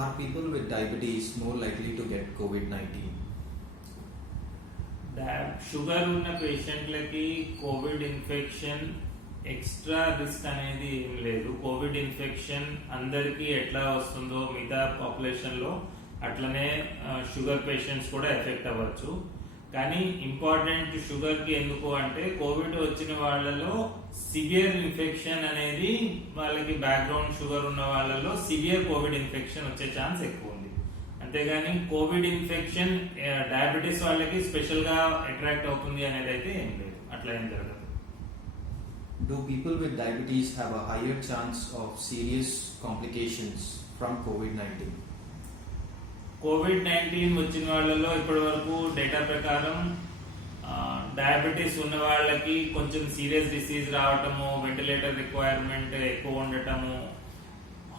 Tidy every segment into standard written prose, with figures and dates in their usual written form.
Are people with diabetes more likely to get COVID-19? Sugar ఉన్న పేషెంట్లకి Covid infection extra risk అనేది ఏం లేదు. కోవిడ్ ఇన్ఫెక్షన్ అందరికీ ఎట్లా వస్తుందో మిగతా పాపులేషన్లో అట్లనే షుగర్ పేషెంట్స్ కూడా ఎఫెక్ట్ అవ్వచ్చు. కానీ ఇంపార్టెంట్ షుగర్కి ఎందుకు అంటే కోవిడ్ వచ్చిన వాళ్ళలో సివియర్ ఇన్ఫెక్షన్ అనేది వాళ్ళకి బ్యాక్గ్రౌండ్ షుగర్ ఉన్న వాళ్ళలో సివియర్ కోవిడ్ ఇన్ఫెక్షన్ వచ్చే ఛాన్స్ ఎక్కువ ఉంది. అంతేగాని కోవిడ్ ఇన్ఫెక్షన్ డయాబెటీస్ వాళ్ళకి స్పెషల్ గా అట్రాక్ట్ అవుతుంది అనేది అయితే ఏం లేదు, అట్లా ఏం జరగదు. Do people with diabetes have a higher chance of serious complications from COVID-19? COVID-19 వచ్చిన వాళ్ళలో ఇప్పటి వరకు డేటా ప్రకారం డయాబెటీస్ ఉన్న వాళ్ళకి కొంచెం సీరియస్ డిసీజ్ రావటము, వెంటిలేటర్ రిక్వైర్మెంట్ ఎక్కువ ఉండటము,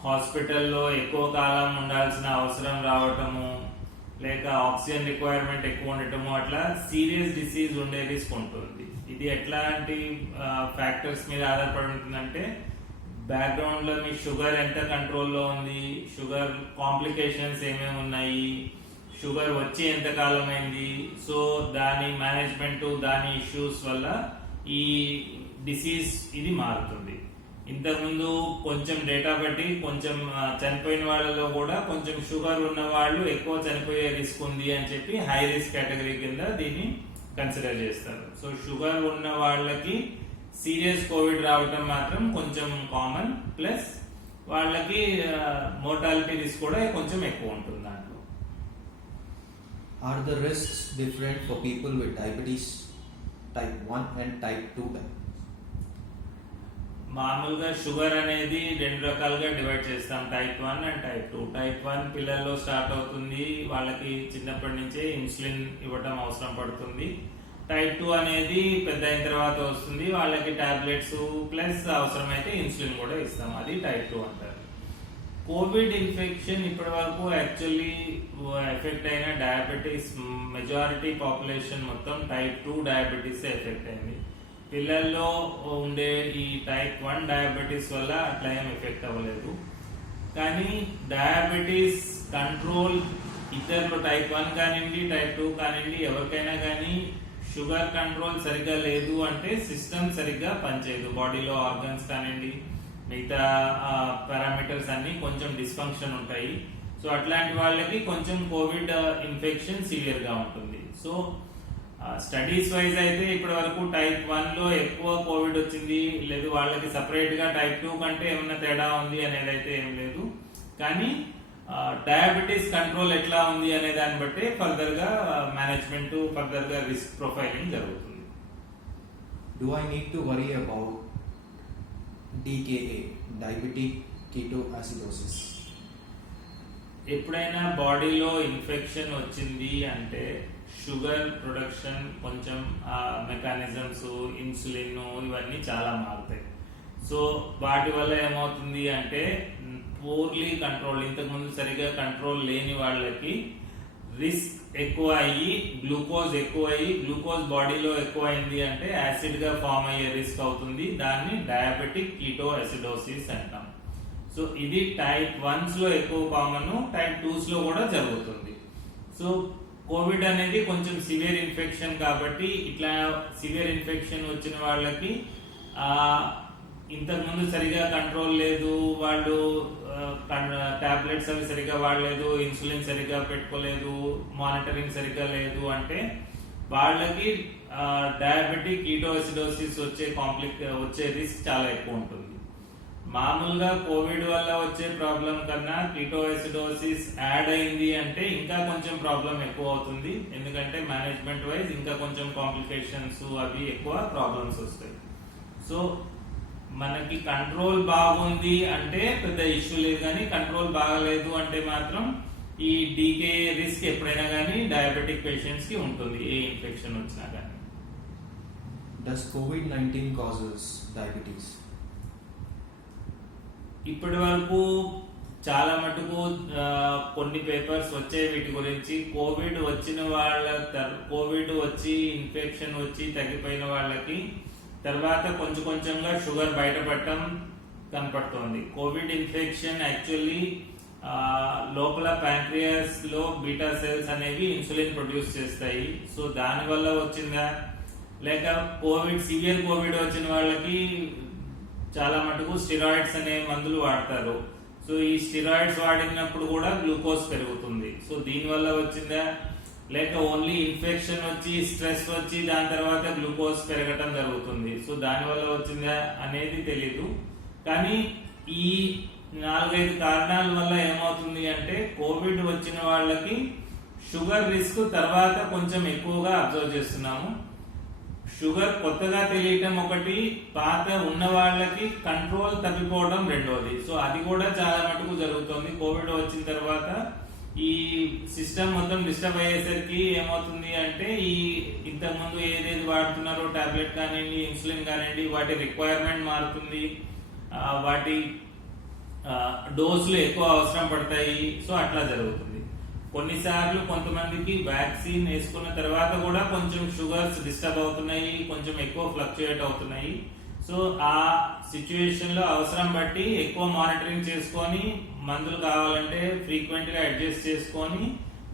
హాస్పిటల్లో ఎక్కువ కాలం ఉండాల్సిన అవసరం రావటము, లేక ఆక్సిజన్ రిక్వైర్మెంట్ ఎక్కువ ఉండటము, అట్లా సీరియస్ డిసీజ్ ఉండే రిస్క్ ఉంటుంది. ఇది ఎట్లాంటి ఫ్యాక్టర్స్ మీద ఆధారపడి ఉంటుందంటే బ్యాక్గ్రౌండ్ లో మీ షుగర్ ఎంత కంట్రోల్లో ఉంది, షుగర్ కాంప్లికేషన్స్ ఏమేమి ఉన్నాయి, షుగర్ వచ్చి ఎంత కాలం అయింది, సో దాని మేనేజ్మెంట్, దాని ఇష్యూస్ వల్ల ఈ డిసీజ్ ఇది మారుతుంది. ఇంతకుముందు కొంచెం డేటా బట్టి కొంచెం చనిపోయిన వాళ్ళలో కూడా కొంచెం షుగర్ ఉన్న వాళ్ళు ఎక్కువ చనిపోయే రిస్క్ ఉంది అని చెప్పి హై రిస్క్ కేటగిరీ కింద దీన్ని కన్సిడర్ చేస్తారు. సో షుగర్ ఉన్న వాళ్ళకి సీరియస్ కోవిడ్ రావటం మాత్రం కొంచెం కామన్, ప్లస్ వాళ్ళకి మోర్టాలిటీ రిస్క్ కూడా కొంచెం ఎక్కువ ఉంటుంది దాంట్లో. Are the risks different for people with diabetes type 1 and type 2? మామూలుగా షుగర్ అనేది రెండు రకాలుగా డివైడ్ చేస్తాం, టైప్ 1 అండ్ టైప్ 2. టైప్ 1 పిల్లల్లో స్టార్ట్ అవుతుంది, వాళ్ళకి చిన్నప్పటి నుంచే ఇన్సులిన్ ఇవ్వటం అవసరం పడుతుంది. టైప్ 2 అనేది పెద్ద అయిన తర్వాత వస్తుంది, వాళ్ళకి టాబ్లెట్స్ ప్లస్ అవసరమైతే ఇన్సులిన్ కూడా ఇస్తాం, అది టైప్ 2 అంటారు. కోవిడ్ ఇన్ఫెక్షన్ ఇప్పటి వరకు యాక్చువల్లీ ఎఫెక్ట్ అయిన డయాబెటీస్ మెజారిటీ పాపులేషన్ మొత్తం టైప్ 2 డయాబెటీస్ ఎఫెక్ట్ అయింది. పిల్లల్లో ఉండే ఈ టైప్ 1 డయాబెటీస్ వల్ల అట్లా ఏం ఎఫెక్ట్ అవ్వలేదు. కానీ డయాబెటీస్ కంట్రోల్ ఇతరులు టైప్ 1 కానివ్వండి, టైప్ 2 కానివ్వండి, ఎవరికైనా కానీ షుగర్ కంట్రోల్ సరిగ్గా లేదు అంటే సిస్టమ్ సరిగ్గా పనిచేయదు. బాడీలో ఆర్గన్స్ కానివ్వండి, మిగతా పారామీటర్స్ అన్ని కొంచెం డిస్ఫంక్షన్ ఉంటాయి. సో అట్లాంటి వాళ్ళకి కొంచెం కోవిడ్ ఇన్ఫెక్షన్ సివియర్ గా ఉంటుంది. సో స్టడీస్ వైజ్ అయితే ఇప్పటి వరకు టైప్ 1 లో ఎక్కువ కోవిడ్ వచ్చింది లేదు, వాళ్ళకి సపరేట్ గా టైప్ 2 కంటే ఏమైనా తేడా ఉంది అనేది అయితే ఏం లేదు. కానీ డయాబెటీస్ కంట్రోల్ ఎట్లా ఉంది అనే దాన్ని బట్టి ఫర్దర్ గా మేనేజ్మెంట్, ఫర్దర్ గా రిస్క్ ప్రొఫైలింగ్ జరుగుతుంది. Do I need to worry about DKA, diabetic ketoacidosis? ఎప్పుడైనా బాడీలో ఇన్ఫెక్షన్ వచ్చింది అంటే షుగర్ ప్రొడక్షన్ కొంచెం మెకానిజమ్స్, ఇన్సులిన్ ఇవన్నీ చాలా మారుతాయి. సో వాటి వల్ల ఏమవుతుంది అంటే పూర్లీ కంట్రోల్, ఇంతకుముందు సరిగా కంట్రోల్ లేని వాళ్ళకి రిస్క్ ఎక్కువ అయ్యి గ్లూకోజ్ బాడీలో ఎక్కువ అయింది అంటే యాసిడ్ గా ఫామ్ అయ్యే రిస్క్ అవుతుంది. దాన్ని డయాబెటిక్ కీటోయాసిడోసిస్ అంటాం. సో ఇది టైప్ 1s లో ఎక్కువ కామన్, టైప్ 2s లో కూడా జరుగుతుంది. సో కోవిడ్ అనేది కొంచెం సివియర్ ఇన్ఫెక్షన్ కాబట్టి ఇట్లా సివియర్ ఇన్ఫెక్షన్ వచ్చిన వాళ్ళకి ఇంతకుముందు సరిగా కంట్రోల్ లేదు, వాళ్ళు టాబ్లెట్స్ అవి సరిగా వాడలేదు, ఇన్సులిన్ సరిగా పెట్టుకోలేదు, మానిటరింగ్ సరిగా లేదు అంటే వాళ్ళకి డయాబెటిక్ కీటోయాసిడోసిస్ వచ్చే రిస్క్ చాలా ఎక్కువ ఉంటుంది. మామూలుగా కోవిడ్ వల్ల వచ్చే ప్రాబ్లం కన్నా కీటోయాసిడోసిస్ యాడ్ అయింది అంటే ఇంకా కొంచెం ప్రాబ్లం ఎక్కువ అవుతుంది. ఎందుకంటే మేనేజ్మెంట్ వైజ్ ఇంకా కొంచెం కాంప్లికేషన్స్ అవి ఎక్కువ ప్రాబ్లమ్స్ వస్తాయి. సో మనకి కంట్రోల్ బాగుంది అంటే పెద్ద ఇష్యూ లేదు, కానీ కంట్రోల్ బాగలేదు అంటే మాత్రం ఈ డీకే రిస్క్ ఎప్పుడైనా కానీ డయాబెటిక్ పేషెంట్స్ కి ఉంటుంది, ఏ ఇన్ఫెక్షన్ వచ్చినా కానీ. Does COVID-19 causes diabetes? ఇప్పటి వరకు చాలా మటుకు కొన్ని పేపర్స్ వచ్చాయి వీటి గురించి. కోవిడ్ వచ్చి ఇన్ఫెక్షన్ వచ్చి తగ్గిపోయిన వాళ్ళకి తర్వాత కొంచెంగా షుగర్ బయటపడటం కనపడుతోంది. కోవిడ్ ఇన్ఫెక్షన్ యాక్చువల్లీ లోపల ప్యాంక్రియాస్ లో బీటా సెల్స్ అనేవి ఇన్సులిన్ ప్రొడ్యూస్ చేస్తాయి. సో దాని వల్ల వచ్చిందా, లేక సివియర్ కోవిడ్ వచ్చిన వాళ్ళకి చాలా మటుకు స్టిరాయిడ్స్ అనే మందులు వాడతారు. సో ఈ స్టిరాయిడ్స్ వాడినప్పుడు కూడా గ్లూకోజ్ పెరుగుతుంది. సో దీని వల్ల వచ్చిందా, లేక ఓన్లీ ఇన్ఫెక్షన్ వచ్చి స్ట్రెస్ వచ్చి దాని తర్వాత గ్లూకోజ్ పెరగటం జరుగుతుంది. సో దాని వల్ల వచ్చిందా అనేది తెలీదు. కానీ ఈ 4-5 కారణాల వల్ల ఏమవుతుంది అంటే కోవిడ్ వచ్చిన వాళ్ళకి షుగర్ రిస్క్ తర్వాత కొంచెం ఎక్కువగా అబ్జర్వ్ చేస్తున్నాము. షుగర్ కొత్తగా తెలియటం ఒకటి, పాత ఉన్న వాళ్ళకి కంట్రోల్ తప్పిపోవడం రెండోది. సో అది కూడా చాలా మటుకు జరుగుతుంది. కోవిడ్ వచ్చిన తర్వాత ఈ సిస్టమ్ మొత్తం డిస్టర్బ్ అయ్యేసరికి ఏమవుతుంది అంటే ఈ ఇంతకుముందు ఏదేది వాడుతున్నారో టాబ్లెట్ కానివ్వండి, ఇన్సులిన్ కానివ్వండి, వాటి రిక్వైర్మెంట్ మారుతుంది, వాటి డోసులు ఎక్కువ అవసరం పడతాయి. సో అట్లా జరుగుతుంది. కొన్నిసార్లు కొంతమందికి వ్యాక్సిన్ వేసుకున్న తర్వాత కూడా కొంచెం షుగర్స్ డిస్టర్బ్ అవుతున్నాయి, కొంచెం ఎక్కువ ఫ్లక్చుయేట్ అవుతున్నాయి. సో ఆ సిచ్యువేషన్ లో అవసరం బట్టి ఎక్కువ మానిటరింగ్ చేసుకొని మందులు కావాలంటే ఫ్రీక్వెంట్ గా అడ్జస్ట్ చేసుకొని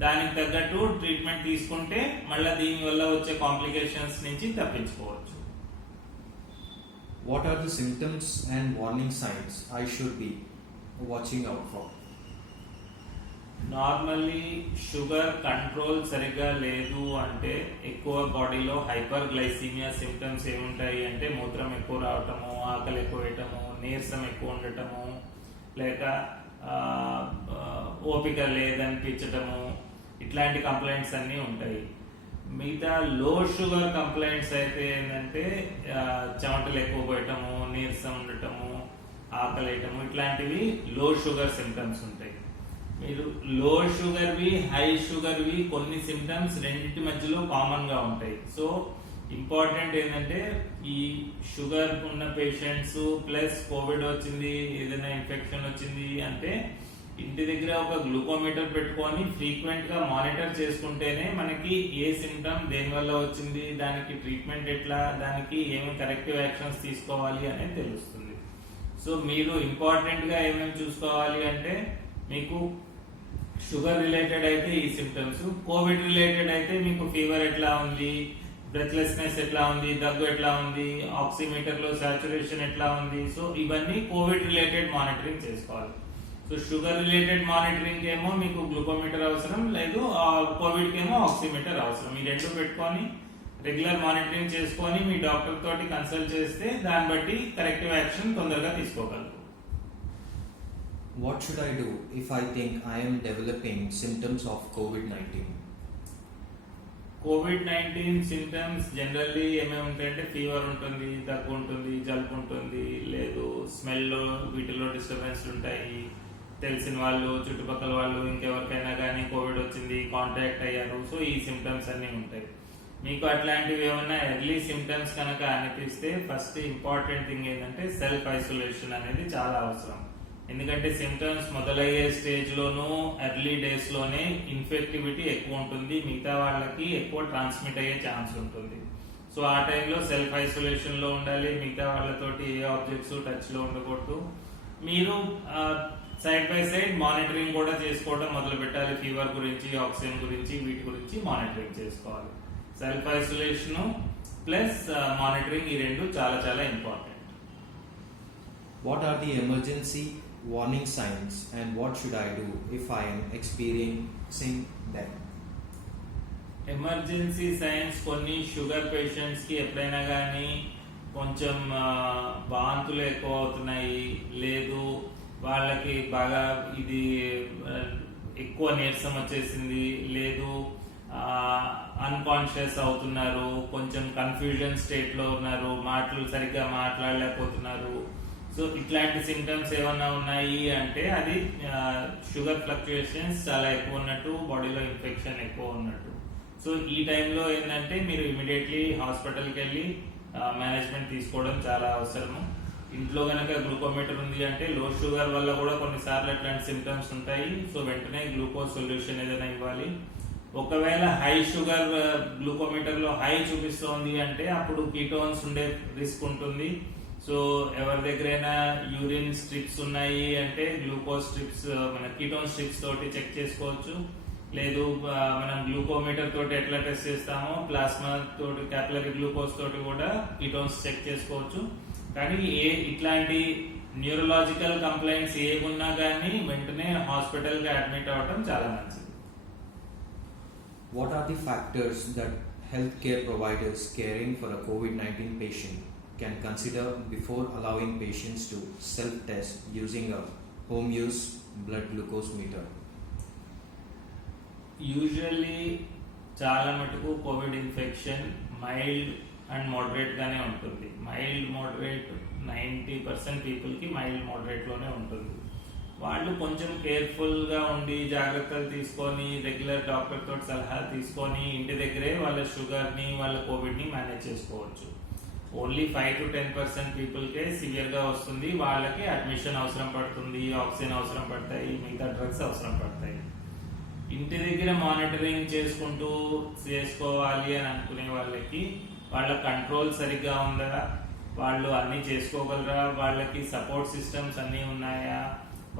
దానికి తగ్గట్టు ట్రీట్మెంట్ తీసుకుంటే మళ్ళీ దీని వల్ల వచ్చే కాంప్లికేషన్స్ నుంచి తప్పించుకోవచ్చు. What are the symptoms and warning signs I should be watching out for? Normally sugar control సరిగ్గా లేదు అంటే ఎక్కువ బాడీలో హైపర్ గ్లైసీమియా సిమ్టమ్స్ ఏముంటాయి అంటే మూత్రం ఎక్కువ రావటము, ఆకలి ఎక్కువ వేయటము, నీరసం ఎక్కువ ఉండటము, లేక ఓపిక లేదనిపించటము, ఇట్లాంటి కంప్లైంట్స్ అన్నీ ఉంటాయి. మిగతా లో షుగర్ కంప్లైంట్స్ అయితే ఏంటంటే చెమటలు ఎక్కువ పోయటము, నీరసం ఉండటము, ఆకలి వేయటము, ఇట్లాంటివి లో షుగర్ సిమ్టమ్స్ ఉంటాయి. మీరు లో షుగర్వి హై షుగర్వి కొన్ని సిమ్టమ్స్ రెండింటి మధ్యలో కామన్ గా ఉంటాయి. సో ఇంపార్టెంట్ ఏంటంటే ఈ షుగర్ ఉన్న పేషెంట్స్ ప్లస్ కోవిడ్ వచ్చింది, ఏదైనా ఇన్ఫెక్షన్ వచ్చింది అంటే ఇంటి దగ్గర ఒక గ్లూకోమీటర్ పెట్టుకొని ఫ్రీక్వెంట్ గా మానిటర్ చేసుకుంటేనే మనకి ఏ సిమ్టమ్ దేని వల్ల వచ్చింది, దానికి ట్రీట్మెంట్ ఎట్లా, దానికి ఏమి కరెక్టివ్ యాక్షన్స్ తీసుకోవాలి అనేది తెలుస్తుంది. సో మీరు ఇంపార్టెంట్ గా ఏమేమి చూసుకోవాలి అంటే మీకు షుగర్ రిలేటెడ్ అయితే ఈ సిమ్టమ్స్, కోవిడ్ రిలేటెడ్ అయితే మీకు ఫీవర్ ఎట్లా ఉంది, బ్రెత్లెస్నెస్ ఎట్లా ఉంది, దగ్గు ఎట్లా ఉంది, ఆక్సిమీటర్ లో సాచురేషన్ ఎట్లా ఉంది. సో ఇవన్నీ కోవిడ్ రిలేటెడ్ మానిటరింగ్ చేసుకోవాలి. సో షుగర్ రిలేటెడ్ మానిటరింగ్ ఏమో మీకు గ్లూకోమీటర్ అవసరం లేదు, కోవిడ్ కి ఏమో ఆక్సిమీటర్ అవసరం. ఈ రెండు పెట్టుకొని రెగ్యులర్ మానిటరింగ్ చేసుకొని మీ డాక్టర్ తోటి కన్సల్ట్ చేస్తే దాన్ని బట్టి కరెక్టివ్ యాక్షన్ తొందరగా తీసుకోగలరు. What should I do if I think I am developing symptoms of COVID-19? COVID-19 symptoms generally ఏమేమి ఉంటాయంటే ఫీవర్ ఉంటుంది, దగ్గు ఉంటుంది, జలుబు ఉంటుంది, లేదు స్మెల్ వీటిలో డిస్టర్బెన్స్ ఉంటాయి, తెలిసిన వాళ్ళు చుట్టుపక్కల వాళ్ళు ఇంకెవరికైనా కానీ కోవిడ్ వచ్చింది కాంటాక్ట్ అయ్యారు. సో ఈ సిమ్టమ్స్ అన్ని ఉంటాయి. మీకు అట్లాంటివి ఏమైనా ఎర్లీ సిమ్టమ్స్ కనుక అనిపిస్తే ఫస్ట్ ఇంపార్టెంట్ థింగ్ ఏంటంటే సెల్ఫ్ ఐసోలేషన్ అనేది చాలా అవసరం. ఎందుకంటే సిమ్టమ్స్ మొదలయ్యే స్టేజ్ లోనూ ఎర్లీ డేస్ లోనే ఇన్ఫెక్టివిటీ ఎక్కువ ఉంటుంది, మిగతా వాళ్ళకి ఎక్కువ ట్రాన్స్మిట్ అయ్యే ఛాన్స్ ఉంటుంది. సో ఆ టైంలో సెల్ఫ్ ఐసోలేషన్ లో ఉండాలి, మిగతా వాళ్ళతోటి ఏ ఆబ్జెక్ట్స్ టచ్ లో ఉండకూడదు. మీరు సైడ్ బై సైడ్ మానిటరింగ్ కూడా చేసుకోవడం మొదలు పెట్టాలి. ఫీవర్ గురించి, ఆక్సిజన్ గురించి, వీటి గురించి మానిటరింగ్ చేసుకోవాలి. సెల్ఫ్ ఐసోలేషన్ ప్లస్ మానిటరింగ్ ఈ రెండు చాలా చాలా important. What are the emergency warning signs and what should I do if I am experiencing them? Emergency science కొన్ని షుగర్ పేషెంట్స్ కి ఎప్పుడైనా కానీ కొంచెం వాంతులు ఎక్కువ అవుతున్నాయి, లేదు వాళ్ళకి బాగా ఇది ఎక్కువ నీరసం వచ్చేసింది, లేదు అన్కాన్షియస్ అవుతున్నారు, కొంచెం కన్ఫ్యూజన్ స్టేట్ లో ఉన్నారు, మాటలు సరిగ్గా మాట్లాడలేకపోతున్నారు. సో ఇట్లాంటి సిమ్టమ్స్ ఏమన్నా ఉన్నాయి అంటే అది షుగర్ ఫ్లక్చుయేషన్స్ చాలా ఎక్కువ ఉన్నట్టు, బాడీలో ఇన్ఫెక్షన్ ఎక్కువ ఉన్నట్టు. సో ఈ టైంలో ఏంటంటే మీరు ఇమీడియట్లీ హాస్పిటల్కి వెళ్ళి మేనేజ్మెంట్ తీసుకోవడం చాలా అవసరము. ఇంట్లో కనుక గ్లూకోమీటర్ ఉంది అంటే లో షుగర్ వల్ల కూడా కొన్నిసార్లు అట్లాంటి సిమ్టమ్స్ ఉంటాయి. సో వెంటనే గ్లూకోజ్ సొల్యూషన్ ఏదైనా ఇవ్వాలి. ఒకవేళ హై షుగర్ గ్లూకోమీటర్ లో హై చూపిస్తోంది అంటే అప్పుడు కీటోన్స్ ఉండే రిస్క్ ఉంటుంది. సో ఎవరి దగ్గరైనా యూరిన్ స్ట్రిప్స్ ఉన్నాయి అంటే గ్లూకోజ్ స్ట్రిప్స్ మన కీటోన్ స్ట్రిప్స్ తోటి చెక్ చేసుకోవచ్చు. లేదు మనం గ్లూకోమీటర్ తోటి ఎట్లా టెస్ట్ చేస్తామో ప్లాస్మా తోటి క్యాపిలరీ గ్లూకోజ్ తోటి కూడా కీటోన్స్ చెక్ చేసుకోవచ్చు. కానీ ఇట్లాంటి న్యూరలాజికల్ కంప్లైంట్స్ ఏమున్నా కానీ వెంటనే హాస్పిటల్కి అడ్మిట్ అవ్వడం చాలా మంచిది. What are the factors that healthcare providers caring for a COVID-19 patient can consider before allowing patients to self-test using a home use blood glucose meter? Usually చాలా మటుకు Covid infection mild and moderate గానే ఉంటుంది. Mild moderate 90% పీపుల్కి mild moderate లోనే ఉంటుంది. వాళ్ళు కొంచెం careful గా ఉండి జాగ్రత్తలు తీసుకొని రెగ్యులర్ డాక్టర్ తోటి సలహా తీసుకొని ఇంటి దగ్గరే వాళ్ళ షుగర్ ని వాళ్ళ కోవిడ్ ని మేనేజ్ చేసుకోవచ్చు. ఓన్లీ 5 to 10% పీపుల్కే సివియర్ గా వస్తుంది. వాళ్ళకి అడ్మిషన్ అవసరం పడుతుంది, ఆక్సిజన్ అవసరం పడతాయి, మిగతా డ్రగ్స్ అవసరం పడతాయి. ఇంటి దగ్గర మానిటరింగ్ చేసుకుంటూ చేసుకోవాలి అని అనుకునే వాళ్ళకి వాళ్ళ కంట్రోల్ సరిగ్గా ఉందా, వాళ్ళు అన్ని చేసుకోగలరా, వాళ్ళకి సపోర్ట్ సిస్టమ్స్ అన్నీ ఉన్నాయా,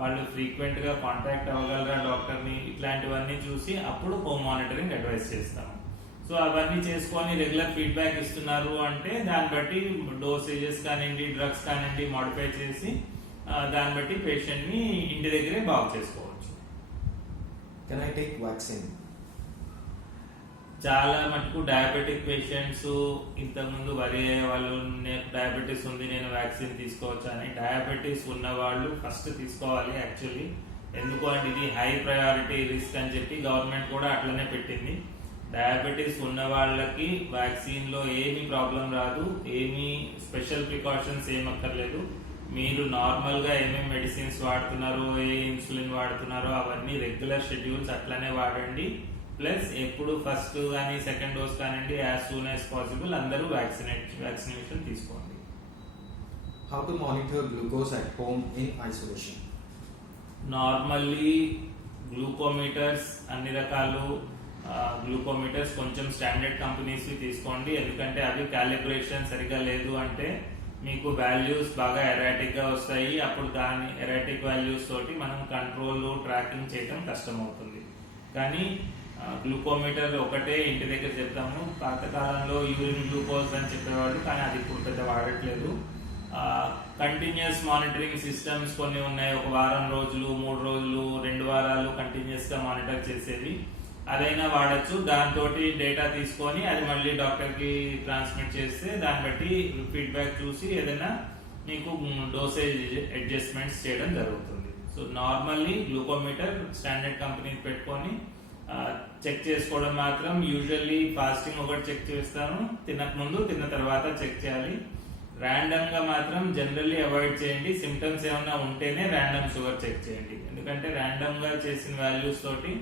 వాళ్ళు ఫ్రీక్వెంట్ గా కాంటాక్ట్ అవ్వగలరా డాక్టర్ని, ఇట్లాంటివన్నీ చూసి అప్పుడు హోమ్ మానిటరింగ్ అడ్వైస్ చేస్తాము. సో అవన్నీ చేసుకొని రెగ్యులర్ ఫీడ్బ్యాక్ ఇస్తున్నారు అంటే దాన్ని బట్టి డోసేజెస్ కానివ్వండి డ్రగ్స్ కానివ్వండి మాడిఫై చేసి దాన్ని బట్టి పేషెంట్ ని ఇంటి దగ్గరే బాగు చేసుకోవచ్చు. Can I take vaccine? చాలా మటుకు డయాబెటిక్ పేషెంట్స్ ఇంతకుముందు వరి అయ్యే వాళ్ళు డయాబెటీస్ ఉంది నేను వ్యాక్సిన్ తీసుకోవచ్చు అని. డయాబెటీస్ ఉన్న వాళ్ళు ఫస్ట్ తీసుకోవాలి యాక్చువల్లీ. ఎందుకు అంటే ఇది హై ప్రయారిటీ రిస్క్ అని చెప్పి గవర్నమెంట్ కూడా అట్లనే పెట్టింది. డయాబెటీస్ ఉన్న వాళ్ళకి వ్యాక్సిన్ లో ఏమీ ప్రాబ్లం రాదు, ఏమీ స్పెషల్ ప్రికాషన్స్ ఏం అక్కర్లేదు. మీరు నార్మల్ గా ఏమేమి మెడిసిన్స్ వాడుతున్నారో ఏ ఇన్సులిన్ వాడుతున్నారో అవన్నీ రెగ్యులర్ షెడ్యూల్స్ అట్లనే వాడండి. ప్లస్ ఎప్పుడు ఫస్ట్ కానీ సెకండ్ డోస్ కానివ్వండి యాజ్ సూన్ యాజ్ పాసిబుల్ అందరూ వ్యాక్సినేషన్ తీసుకోండి. How to monitor glucose at home in isolation? Normally glucometers అన్ని రకాలు గ్లూకోమీటర్స్ కొంచెం స్టాండర్డ్ కంపెనీస్ తీసుకోండి. ఎందుకంటే అవి క్యాలిబ్రేషన్ సరిగా లేదు అంటే మీకు వాల్యూస్ బాగా ఎరాటిక్ గా వస్తాయి. అప్పుడు దాని ఎరాటిక్ వాల్యూస్ తోటి మనం కంట్రోల్ ట్రాకింగ్ చేయడం కష్టం అవుతుంది. కానీ గ్లూకోమీటర్ ఒకటే ఇంటి దగ్గర చెప్తాము. పాతకాలంలో యూరిన్ గ్లూకోజ్ అని చెప్పేవాళ్ళు, కానీ అది ఇప్పుడు పెద్ద వాడట్లేదు. కంటిన్యూస్ మానిటరింగ్ సిస్టమ్స్ కొన్ని ఉన్నాయి. ఒక వారం రోజులు 3 రోజులు 2 వారాలు కంటిన్యూస్ గా మానిటర్ చేసేవి అదైనా వాడచ్చు. దాంతో డేటా తీసుకొని అది మళ్ళీ డాక్టర్ కి ట్రాన్స్మిట్ చేస్తే దాన్ని బట్టి ఫీడ్బ్యాక్ చూసి ఏదైనా మీకు డోసేజ్ అడ్జస్ట్మెంట్స్ చేయడం జరుగుతుంది. So normally glucometer standard company పెట్టుకొని చెక్ చేసుకోవడం మాత్రం యూజువల్లీ ఫాస్టింగ్ ఒకటి చెక్ చేస్తాను, తినక ముందు తిన్న తర్వాత చెక్ చేయాలి. ర్యాండమ్ గా మాత్రం జనరల్లీ అవాయిడ్ చేయండి. సిమ్టమ్స్ ఏమైనా ఉంటేనే ర్యాండమ్ షుగర్ చెక్ చేయండి. ఎందుకంటే ర్యాండమ్ గా చేసిన వాల్యూస్ తోటి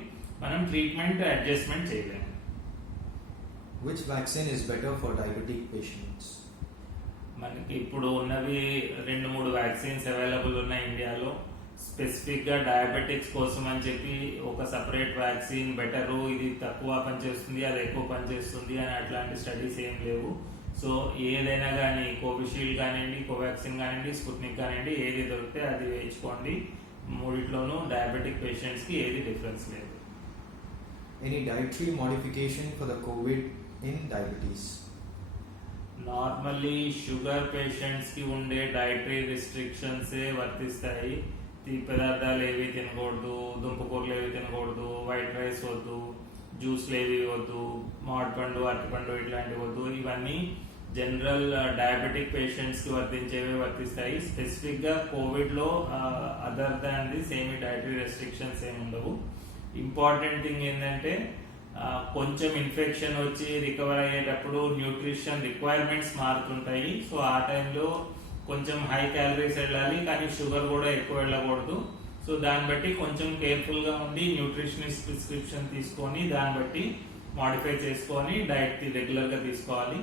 మనం ట్రీట్మెంట్ అడ్జస్ట్మెంట్ చేయలేము. Which vaccine is better for diabetic patients? మనకి ఇప్పుడు ఉన్నవి 2-3 వ్యాక్సిన్స్ అవైలబుల్ ఉన్నాయి ఇండియాలో. స్పెసిఫిక్ గా డయాబెటిక్స్ కోసం అని చెప్పి ఒక సపరేట్ వ్యాక్సిన్ బెటరు, ఇది తక్కువ పనిచేస్తుంది అది ఎక్కువ పనిచేస్తుంది అని అట్లాంటి స్టడీస్ ఏం లేవు. సో ఏదైనా కానీ కోవిషీల్డ్ కానివ్వండి, కోవాక్సిన్ కానివ్వండి, స్పుట్నిక్ కానివ్వండి, ఏది దొరికితే అది వేయించుకోండి. మూడిట్లోనూ డయాబెటిక్ పేషెంట్స్ కి ఏది డిఫరెన్స్ లేదు. Any dietary modification for the COVID in diabetes? Normally sugar patients కి ఉండే డైటరీ రిస్ట్రిక్షన్స్ వర్తిస్తాయి. తీపి పదార్థాలు ఏవి తినకూడదు, దుంపకూరలు ఏవి తినకూడదు, వైట్ రైస్ వద్దు, జ్యూస్లు ఏవి వద్దు, మామిడిపండు అరటిపండు ఇట్లాంటివి వద్దు. ఇవన్నీ జనరల్ డయాబెటిక్ పేషెంట్స్ కి వర్తించేవి వర్తిస్తాయి. స్పెసిఫిక్ గా కోవిడ్ లో అదర్ దాన్ దిస్ ఏమి డైటరీ రెస్ట్రిక్షన్స్ ఏమి ఉండవు. ఇంపార్టెంట్ థింగ్ ఏంటంటే కొంచెం ఇన్ఫెక్షన్ వచ్చి రికవర్ అయ్యేటప్పుడు న్యూట్రిషన్ రిక్వైర్మెంట్స్ మారుతుంటాయి. సో ఆ టైంలో కొంచెం హై క్యాలరీస్ వెళ్ళాలి, కానీ షుగర్ కూడా ఎక్కువ వెళ్ళకూడదు. సో దాన్ని బట్టి కొంచెం కేర్ఫుల్ గా ఉండి న్యూట్రిషనిస్ట్ ప్రిస్క్రిప్షన్ తీసుకొని దాన్ని బట్టి మాడిఫై చేసుకొని డైట్ రెగ్యులర్ గా తీసుకోవాలి.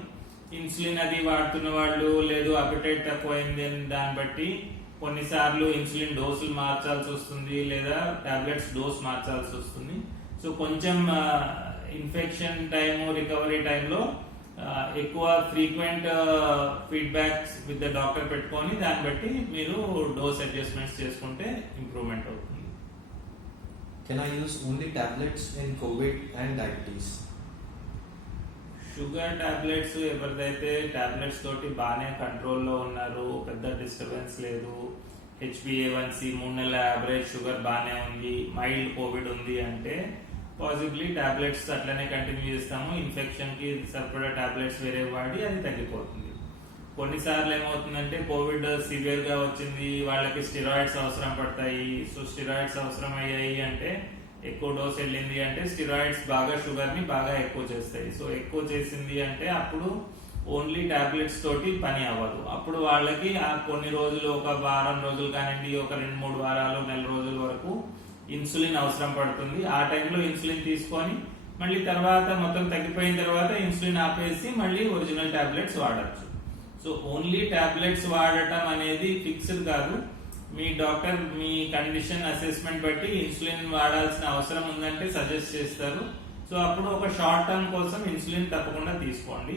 ఇన్సులిన్ అది వాడుతున్న వాళ్ళు లేదు అపిటైట్ తక్కువైంది అని దాన్ని బట్టి కొన్నిసార్లు ఇన్సులిన్ డోసులు మార్చాల్సి వస్తుంది, లేదా టాబ్లెట్స్ డోస్ మార్చాల్సి వస్తుంది. సో కొంచెం ఇన్ఫెక్షన్ టైము రికవరీ టైంలో ఎక్కువ frequent feedbacks with the doctor పెట్టుకొని దాన్ని బట్టి మీరు డోస్ అడ్జస్ట్మెంట్స్ చేసుకుంటే ఇంప్రూవ్మెంట్ అవుతుంది. Can I use only tablets in COVID and diabetes? Sugar tablets ఎవరిదైతే టాబ్లెట్స్ తోటి బాగానే కంట్రోల్లో ఉన్నారు, పెద్ద డిస్టర్బెన్స్ లేదు, HbA1c 3 నెలల యావరేజ్ షుగర్ బాగానే ఉంది, మైల్డ్ కోవిడ్ ఉంది అంటే పాసిబ్లీ టాబ్లెట్స్ అట్లనే కంటిన్యూ చేస్తాము. ఇన్ఫెక్షన్కి సరిపడా టాబ్లెట్స్ వేరే వాడి అది తగ్గిపోతుంది. కొన్నిసార్లు ఏమవుతుందంటే కోవిడ్ సివియర్గా వచ్చింది, వాళ్ళకి స్టిరాయిడ్స్ అవసరం పడతాయి. సో స్టిరాయిడ్స్ అవసరం అయ్యాయి అంటే ఎక్కువ డోస్ వెళ్ళింది అంటే స్టిరాయిడ్స్ బాగా షుగర్ని బాగా ఎక్కువ చేస్తాయి. సో ఎక్కువ చేసింది అంటే అప్పుడు ఓన్లీ టాబ్లెట్స్ తోటి పని అవ్వదు. అప్పుడు వాళ్ళకి ఆ కొన్ని రోజులు, ఒక వారం రోజులు కానివ్వండి, ఒక 2-3 వారాలు, నెల రోజుల వరకు ఇన్సులిన్ అవసరం పడుతుంది. ఆ టైంలో ఇన్సులిన్ తీసుకొని మళ్ళీ తర్వాత మొత్తం తగ్గిపోయిన తర్వాత ఇన్సులిన్ ఆపేసి మళ్ళీ ఒరిజినల్ టాబ్లెట్స్ వాడచ్చు. సో ఓన్లీ టాబ్లెట్స్ వాడటం అనేది ఫిక్స్డ్ కాదు. మీ డాక్టర్ మీ కండిషన్ అసెస్మెంట్ బట్టి ఇన్సులిన్ వాడాల్సిన అవసరం ఉందంటే సజెస్ట్ చేస్తారు. సో అప్పుడు ఒక షార్ట్ టర్మ్ కోసం ఇన్సులిన్ తప్పకుండా తీసుకోండి.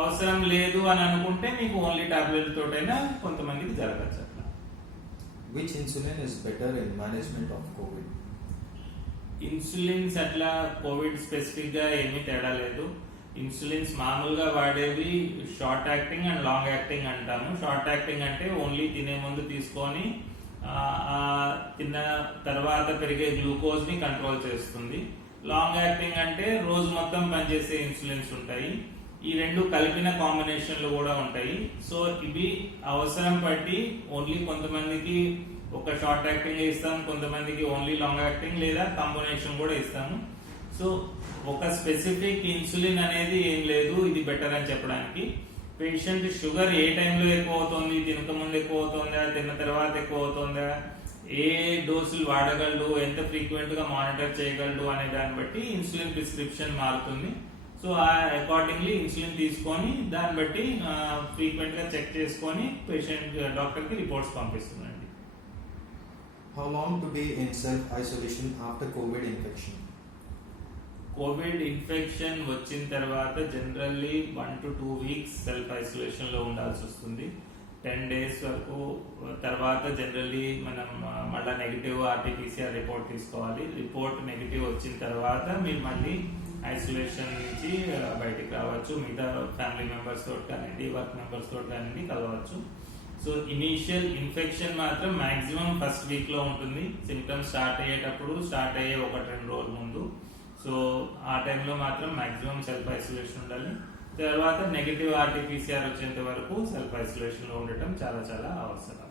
అవసరం లేదు అని అనుకుంటే మీకు ఓన్లీ టాబ్లెట్ తోటైనా కొంతమందికి జరగచ్చు. అట్లా Which insulin is better in management of COVID? Insulins అట్లా కోవిడ్ స్పెసిఫిక్ గా ఏమీ తేడా లేదు. ఇన్సులిన్స్ మామూలుగా వాడేవి short acting and long acting అంటాము. షార్ట్ యాక్టింగ్ అంటే ఓన్లీ తినే ముందు తీసుకొని తిన్న తర్వాత పెరిగే గ్లూకోజ్ ని కంట్రోల్ చేస్తుంది. లాంగ్ యాక్టింగ్ అంటే రోజు మొత్తం పనిచేసే ఇన్సులిన్స్ ఉంటాయి. ఈ రెండు కలిపిన కాంబినేషన్లు కూడా ఉంటాయి. సో ఇవి అవసరం బట్టి ఓన్లీ కొంతమందికి ఒక షార్ట్ యాక్టింగ్ ఇస్తాం, కొంతమందికి ఓన్లీ లాంగ్ యాక్టింగ్ లేదా కాంబినేషన్ కూడా ఇస్తాము. సో ఒక స్పెసిఫిక్ ఇన్సులిన్ అనేది ఏం లేదు ఇది బెటర్ అని చెప్పడానికి. పేషెంట్ షుగర్ ఏ టైంలో ఎక్కువ అవుతుంది, తినక ముందు ఎక్కువ అవుతుందా, తిన్న తర్వాత ఎక్కువ అవుతుందా, ఏ డోసులు వాడగలడు, ఎంత ఫ్రీక్వెంట్ గా మానిటర్ చేయగలడు అనే దాన్ని బట్టి ఇన్సులిన్ ప్రిస్క్రిప్షన్ మారుతుంది. సో అకార్డింగ్లీ ఇన్సులిన్ తీసుకొని దాన్ని బట్టి ఫ్రీక్వెంట్ గా చెక్ చేసుకొని పేషెంట్ డాక్టర్ కి రిపోర్ట్స్ పంపిస్తుందండి. How long to be in self-isolation after COVID infection? COVID infection వచ్చిన తర్వాత generally 1 to 2 weeks self isolation లో ఉండాల్సి వస్తుంది. 10 days వరకు తర్వాత జనరల్లీ మనం మళ్ళీ నెగిటివ్ RT-PCR రిపోర్ట్ తీసుకోవాలి. రిపోర్ట్ నెగిటివ్ వచ్చిన తర్వాత మీరు మళ్ళీ ఐసోలేషన్ నుంచి బయటికి రావచ్చు. మిగతా ఫ్యామిలీ మెంబర్స్ తోటి కానివ్వండి, వర్క్ మెంబర్స్ తోటి కానివ్వండి కలవచ్చు. సో ఇనీషియల్ ఇన్ఫెక్షన్ మాత్రం మాక్సిమం ఫస్ట్ వీక్ లో ఉంటుంది. సిమ్టమ్స్ స్టార్ట్ అయ్యే 1-2 రోజుల ముందు. సో ఆ టైంలో మాత్రం మాక్సిమం సెల్ఫ్ ఐసోలేషన్ ఉండాలి. తర్వాత నెగిటివ్ RT-PCR వచ్చేంత వరకు సెల్ఫ్ ఐసోలేషన్ లో ఉండటం చాలా చాలా అవసరం.